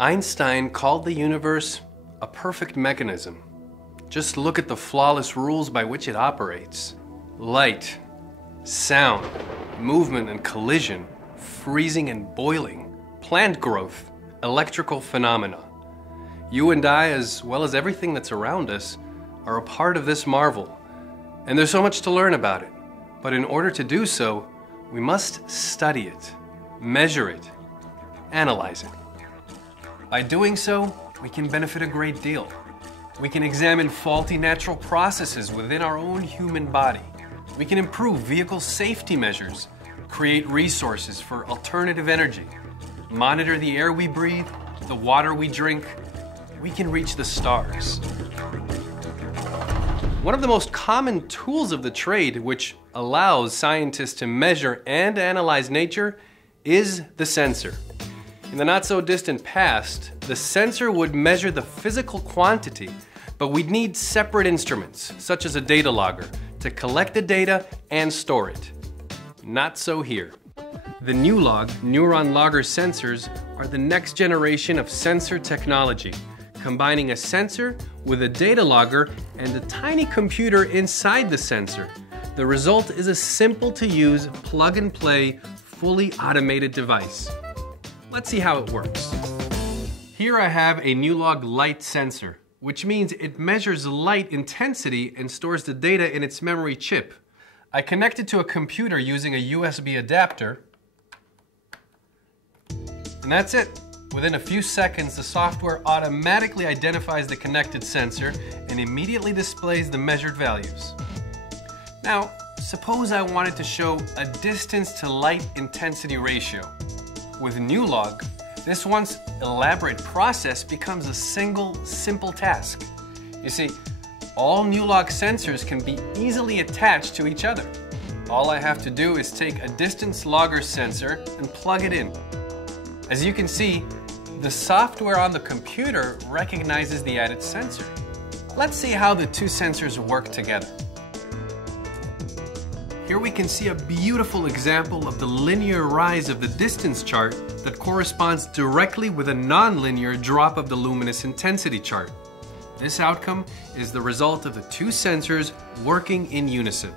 Einstein called the universe a perfect mechanism. Just look at the flawless rules by which it operates. Light, sound, movement and collision, freezing and boiling, plant growth, electrical phenomena. You and I, as well as everything that's around us, are a part of this marvel. And there's so much to learn about it. But in order to do so, we must study it, measure it, analyze it. By doing so, we can benefit a great deal. We can examine faulty natural processes within our own human body. We can improve vehicle safety measures, create resources for alternative energy, monitor the air we breathe, the water we drink. We can reach the stars. One of the most common tools of the trade, which allows scientists to measure and analyze nature, is the sensor. In the not-so-distant past, the sensor would measure the physical quantity, but we'd need separate instruments, such as a data logger, to collect the data and store it. Not so here. The NeuLog neuron logger sensors are the next generation of sensor technology, combining a sensor with a data logger and a tiny computer inside the sensor. The result is a simple-to-use, plug-and-play, fully automated device. Let's see how it works. Here I have a NeuLog light sensor, which means it measures light intensity and stores the data in its memory chip. I connect it to a computer using a USB adapter, and that's it. Within a few seconds, the software automatically identifies the connected sensor and immediately displays the measured values. Now, suppose I wanted to show a distance to light intensity ratio. With NeuLog, this once elaborate process becomes a single, simple task. You see, all NeuLog sensors can be easily attached to each other. All I have to do is take a distance logger sensor and plug it in. As you can see, the software on the computer recognizes the added sensor. Let's see how the two sensors work together. Here we can see a beautiful example of the linear rise of the distance chart that corresponds directly with a nonlinear drop of the luminous intensity chart. This outcome is the result of the two sensors working in unison.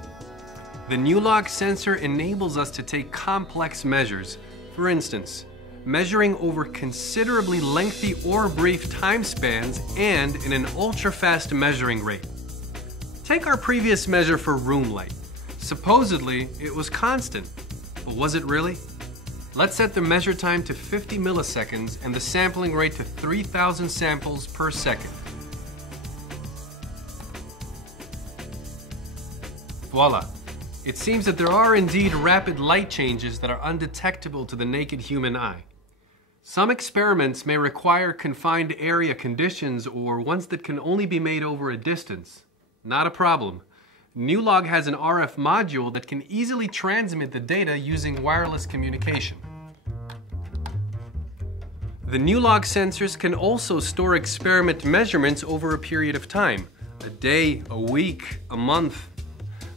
The NeuLog sensor enables us to take complex measures. For instance, measuring over considerably lengthy or brief time spans and in an ultra-fast measuring rate. Take our previous measure for room light. Supposedly, it was constant, but was it really? Let's set the measure time to 50 milliseconds and the sampling rate to 3,000 samples per second. Voila! It seems that there are indeed rapid light changes that are undetectable to the naked human eye. Some experiments may require confined area conditions or ones that can only be made over a distance. Not a problem. NeuLog has an RF module that can easily transmit the data using wireless communication. The NeuLog sensors can also store experiment measurements over a period of time, a day, a week, a month.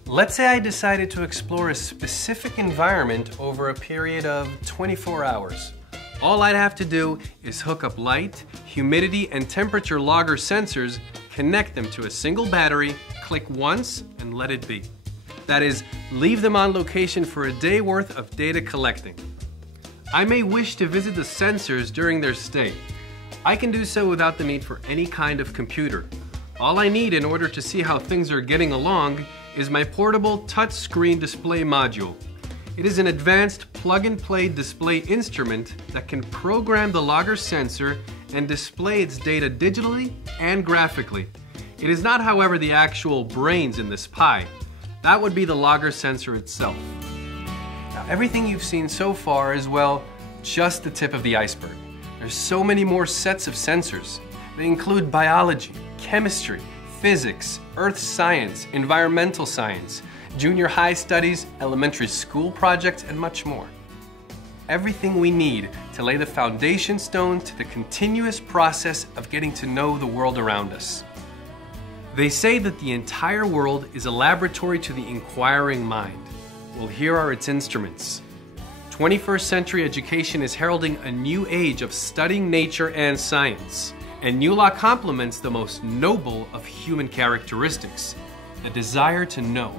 Let's say I decided to explore a specific environment over a period of 24 hours. All I'd have to do is hook up light, humidity, and temperature logger sensors, connect them to a single battery, click once, and let it be. That is, leave them on location for a day worth of data collecting. I may wish to visit the sensors during their stay. I can do so without the need for any kind of computer. All I need in order to see how things are getting along is my portable touchscreen display module. It is an advanced plug-and-play display instrument that can program the logger sensor and display its data digitally and graphically. It is not, however, the actual brains in this pie. That would be the logger sensor itself. Now, everything you've seen so far is, well, just the tip of the iceberg. There's so many more sets of sensors. They include biology, chemistry, physics, earth science, environmental science, junior high studies, elementary school projects, and much more. Everything we need to lay the foundation stone to the continuous process of getting to know the world around us. They say that the entire world is a laboratory to the inquiring mind. Well, here are its instruments. 21st century education is heralding a new age of studying nature and science. And NeuLog complements the most noble of human characteristics, the desire to know.